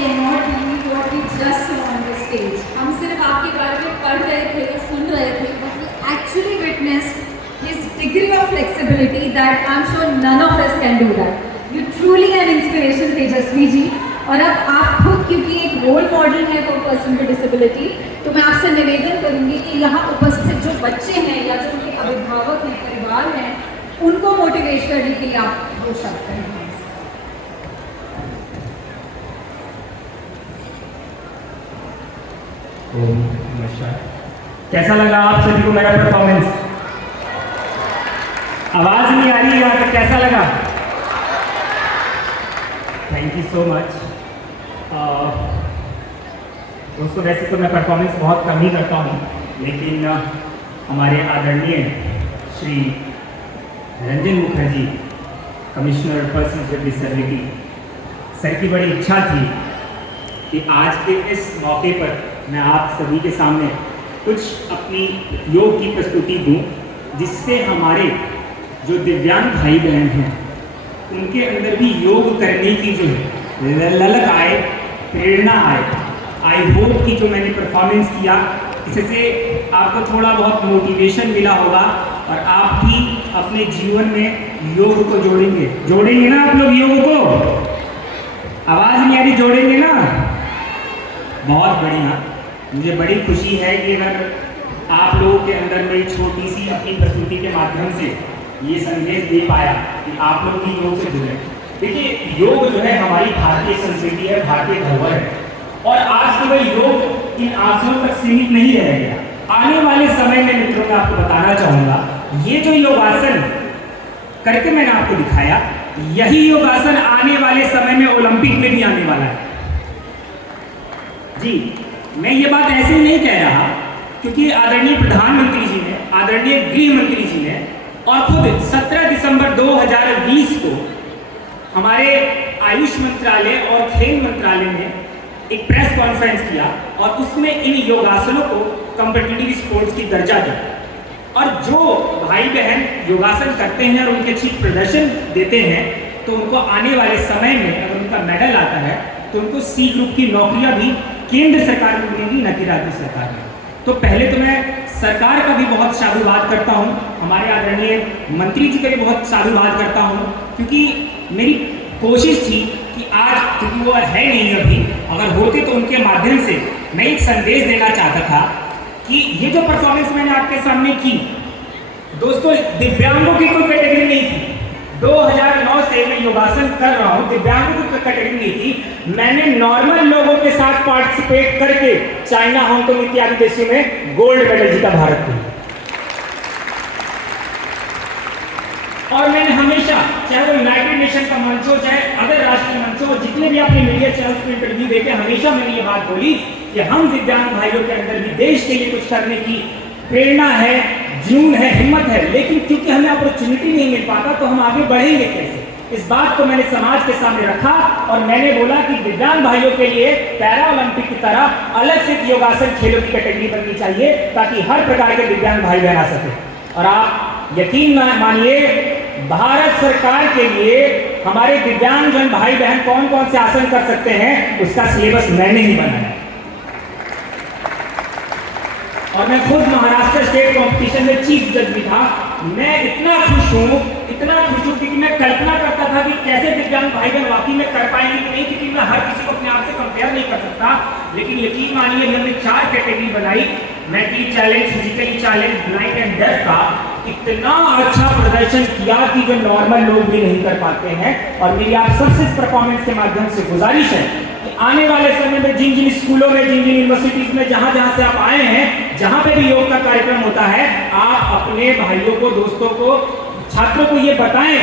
cannot believe what we just saw on the stage. हम सिर्फ आपके बारे में पढ़ रहे थे या सुन रहे थे, but we actually witnessed his degree of flexibility that I'm sure none of us can do that. You truly an inspiration, Tejasvi ji. और अब आप खुद क्योंकि एक रोल मॉडल है फॉर पर्सन विद डिसेबिलिटी, तो मैं आपसे निवेदन करूंगी कि यहाँ उपस्थित जो बच्चे हैं या जो उनके अभिभावक हैं, परिवार हैं, उनको मोटिवेट करने के लिए आप हो सकते हैं। नमस्कार, कैसा लगा आप सभी को मेरा परफॉर्मेंस? आवाज नहीं आ रही है यहाँ पे, कैसा लगा? Thank you so much. दोस्तों, वैसे तो मैं परफॉर्मेंस बहुत कम ही करता हूँ, लेकिन हमारे आदरणीय Shri Ranjan Mukherjee, commissioner person with disability sir की बड़ी इच्छा थी कि आज के इस मौके पर मैं आप सभी के सामने कुछ अपनी योग की प्रस्तुति दूं, जिससे हमारे जो दिव्यांग भाई बहन हैं उनके अंदर भी योग करने की जो ललक आए, प्रेरणा आए। आई होप कि जो मैंने परफॉर्मेंस किया इससे आपको थोड़ा बहुत मोटिवेशन मिला होगा और आप भी अपने जीवन में योग को जोड़ेंगे ना आप लोग योग को? आवाज़ नहीं आ रही, जोड़ेंगे ना? बहुत बढ़िया। मुझे बड़ी खुशी है कि अगर आप लोगों के अंदर में छोटी सी अपनी प्रस्तुति के माध्यम से ये संदेश दे पाया कि आप लोग भी योग से जुड़े। देखिए, योग जो है हमारी भारतीय संस्कृति है, भारतीय धरोहर है, और आज केवल योग इन आसनों तक सीमित नहीं रह गया। आने वाले समय में मित्रों मैं आपको बताना चाहूँगा, ये जो योगासन करके मैंने आपको दिखाया, यही योगासन आने वाले समय में ओलंपिक में भी आने वाला है। जी, मैं ये बात ऐसे ही नहीं कह रहा, क्योंकि आदरणीय प्रधानमंत्री जी ने, आदरणीय गृह मंत्री जी ने और खुद 17 दिसंबर 2020 को हमारे आयुष मंत्रालय और खेल मंत्रालय ने एक प्रेस कॉन्फ्रेंस किया और उसमें इन योगासनों को कॉम्पिटिटिव स्पोर्ट्स की दर्जा दी। और जो भाई बहन योगासन करते हैं और उनके अच्छी प्रदर्शन देते हैं, तो उनको आने वाले समय में अगर उनका मेडल आता है तो उनको सी ग्रुप की नौकरियां भी केंद्र सरकार में मिलेंगी, न कि राज्य सरकार में। तो पहले तो मैं सरकार का भी बहुत साधुवाद करता हूँ, हमारे आदरणीय मंत्री जी का भी बहुत साधुवाद करता हूँ, क्योंकि मेरी कोशिश थी कि आज, क्योंकि वो है नहीं अभी, अगर होते तो उनके माध्यम से मैं एक संदेश देना चाहता था कि ये जो परफॉर्मेंस मैंने आपके सामने की, दोस्तों दिव्यांगों की कोई कैटेगरी नहीं थी। 2009 से मैं योगासन कर रहा हूँ, दिव्यांगों की कैटेगरी नहीं थी। मैंने नॉर्मल लोगों के साथ पार्टिसिपेट करके चाइना, हांगकांग इत्यादि देशों में गोल्ड मेडल जीता भारत को। और मैंने हमेशा, चाहे वो यूनाइटेड नेशन का मंच हो, चाहे अदर राष्ट्रीय मंच हो, जितने भी अपने मीडिया चैनल्स में इंटरव्यू देते, हमेशा मैंने ये बात बोली कि हम दिव्यांग भाइयों के अंदर भी देश के लिए कुछ करने की प्रेरणा है, जुनून है, हिम्मत है, लेकिन क्योंकि हमें अपॉर्चुनिटी नहीं मिल पाता तो हम आगे बढ़ेंगे कैसे? इस बात को मैंने समाज के सामने रखा और मैंने बोला कि दिव्यांग भाइयों के लिए पैरा ओलंपिक की तरह अलग से योगासन खेलों की कैटेगरी बननी चाहिए, ताकि हर प्रकार के दिव्यांग भाई बहन आ सके। और आप यकीन मानिए, भारत सरकार के लिए हमारे दिव्यांग जन भाई बहन कौन कौन से आसन कर सकते हैं, उसका सिलेबस मैंने ही बनाया। और मैं खुद महाराष्ट्र स्टेट कंपटीशन में चीफ जज भी था। मैं इतना खुश हूँ क्योंकि मैं कल्पना करता था कि कैसे दिव्यांग भाई बहन वाकई में कर पाएंगे कि नहीं, क्योंकि मैं हर किसी को अपने आप से कंपेयर नहीं कर सकता। लेकिन यकीन मानिए, हमने 4 कैटेगरी बनाई, mentally challenge, physically challenge, blind and deaf का। इतना अच्छा प्रदर्शन किया कि जो नॉर्मल लोग भी नहीं कर पाते हैं। और मेरी आप सबसे इस परफॉर्मेंस के माध्यम से गुजारिश है कि आने वाले समय में जिन स्कूलों में, जिन यूनिवर्सिटीज में, जहां जहां से आप आए हैं, जहां पे भी योग का कार्यक्रम होता है, आप अपने भाइयों को, दोस्तों को, छात्रों को ये बताएं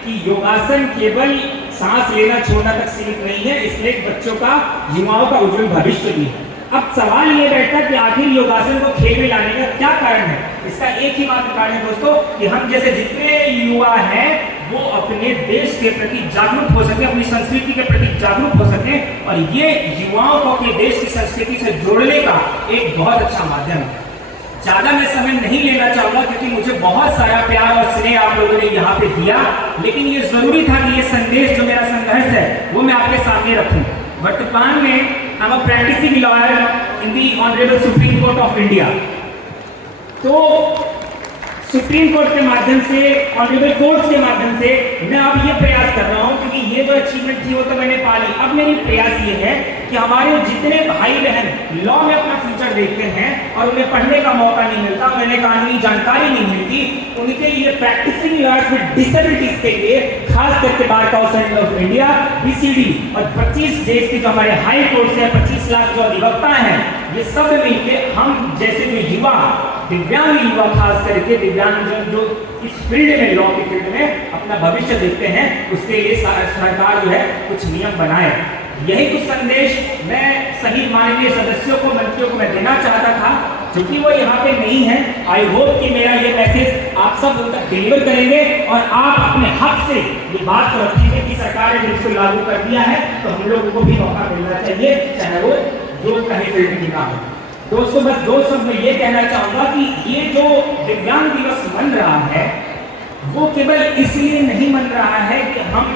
कि योगासन केवल सांस लेना छोड़ना तक सीमित नहीं है, इसमें बच्चों का, युवाओं का उज्जवल भविष्य भी है। अब सवाल ये बैठता है कि आखिर योगासन को खेल में लाने का क्या कारण है? इसका एक ही मात्र कारण है दोस्तों, कि हम जैसे जितने युवा हैं वो अपने देश के प्रति जागरूक हो सके, अपनी संस्कृति के प्रति जागरूक हो सके, और ये युवाओं को अपने देश की संस्कृति से जोड़ने का एक बहुत अच्छा माध्यम है। ज्यादा मैं समय नहीं लेना चाहूंगा, क्योंकि मुझे बहुत सारा प्यार और स्नेह आप लोगों ने यहाँ पे दिया, लेकिन ये जरूरी था कि ये संदेश, जो मेरा संघर्ष है, वो मैं आपके सामने रखूं। वर्तमान में I am a practising lawyer in the honourable Supreme Court of India. तो सुप्रीम कोर्ट के माध्यम से, ऑनरेबल कोर्ट के माध्यम से मैं अब ये प्रयास कर रहा हूँ, क्योंकि ये जो अचीवमेंट थी वो तो मैंने पा ली। अब मेरी प्रयास ये है कि हमारे जितने भाई बहन लॉ में अपना फ्यूचर देखते हैं और उन्हें पढ़ने का मौका नहीं मिलता, उन्हें कानूनी जानकारी नहीं मिलती, उनके लिए प्रैक्टिसिंग लॉयर्स विद डिसेबिलिटीज के लिए खास करके bar council of India BCD और 25 देश के जो हमारे हाई कोर्ट से 25 लाख जो अधिवक्ता हैं, ये सब मिलके हम जैसे जो युवा, दिव्यांग युवा खास करके दिव्यांग जो इस फील्ड में, लॉ के फील्ड में अपना भविष्य देखते हैं, उसके लिए सरकार जो है कुछ नियम बनाए। यही कुछ संदेश मैं सभी माननीय सदस्यों को, मंत्रियों को मैं देना चाहता था, क्योंकि वो यहाँ पे नहीं है। आई होप कि मेरा ये मैसेज आप सब उन तक डिलीवर करेंगे और आप अपने हक से ये बात को रखेंगे कि सरकार ने जब इसको लागू कर दिया है तो हम लोगों को भी मौका मिलना चाहिए, चाहे वो जो कहीं फील्ड की ना हो। दोस्तों, बस दो शब्द मैं ये कहना चाहूँगा कि ये जो दिव्यांग दिवस मन रहा है वो केवल इसलिए नहीं मन रहा है कि हम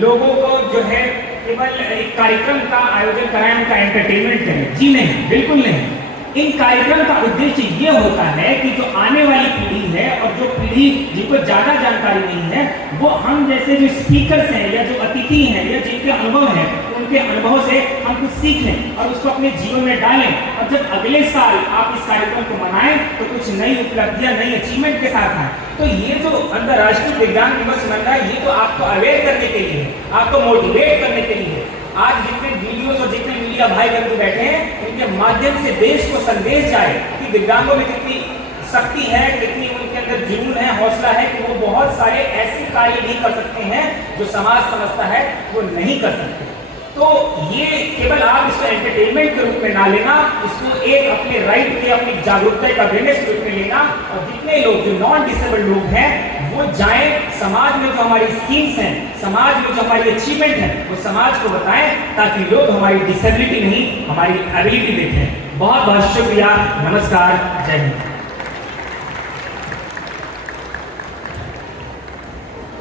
लोगों को जो है केवल एक कार्यक्रम का आयोजन कराएं, उनका एंटरटेनमेंट करें। जी नहीं, बिल्कुल नहीं। इन कार्यक्रम का उद्देश्य ये होता है कि जो आने वाली पीढ़ी है और जो पीढ़ी जिनको ज़्यादा जानकारी नहीं है, वो हम जैसे जो स्पीकर्स हैं या जो अतिथि हैं या जिनके अनुभव हैं, उनके अनुभव से हम कुछ सीखें और उसको अपने जीवन में डालें। और जब अगले साल आप इस कार्यक्रम को मनाएं तो कुछ नई उपलब्धियां, नई अचीवमेंट के साथ आए। तो ये जो अंतर्राष्ट्रीय दिव्यांग दिवस मन रहा है, ये तो आपको अवेयर करने के लिए, आपको मोटिवेट करने के लिए। आज जितने वीडियोस और जितने मीडिया भाई बंधु बैठे हैं, इनके माध्यम से देश को संदेश जाए कि दिव्यांगों में कितनी शक्ति है, कितनी उनके अंदर जुनून है, हौसला है कि वो बहुत सारे ऐसे कार्य नहीं कर सकते हैं जो समाज समझता है वो नहीं कर सकते। तो ये केवल आप इसको एंटरटेनमेंट के रूप में ना लेना, इसको एक अपने राइट के, अपनी जागरूकता का अवेयरनेस के रूप में लेना। और जितने लोग जो नॉन डिसेबल्ड लोग हैं वो जाएं, समाज में जो हमारी स्कीम्स हैं, समाज में जो हमारी अचीवमेंट है, वो समाज को बताएं, ताकि लोग हमारी डिसेबिलिटी नहीं, हमारी एबिलिटी देखें। बहुत बहुत शुक्रिया, नमस्कार, जय हिंद।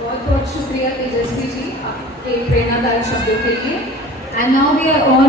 बहुत बहुत शुक्रिया तेजस्वी जी आपके प्रेरणादायक शब्दों के लिए। And now we are on